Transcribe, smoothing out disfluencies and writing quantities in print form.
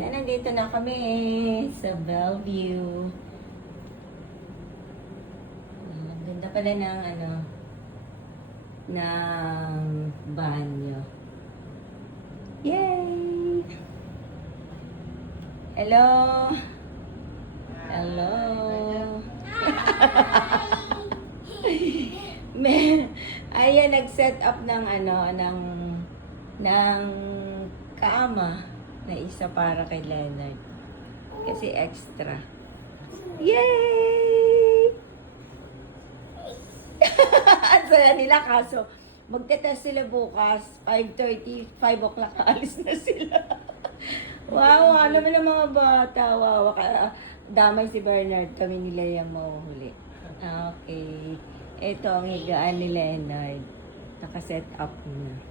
Yan, nandito na kami sa Bellevue. Ganda pala ng ng banyo. Yay! Hello! Hello! Ayan, nag-set up ng ng kama na isa para kay Leonard. Kasi extra. Yay! Ang saya nila, kaso magte-test sila bukas, 5:30, 5 o'clock, alis na sila. Wow, ano naman ang mga bata. Wow, damay si Bernard, kami nila yung mahuhuli. Okay. Ito ang higaan ni Leonard. Naka-set up na.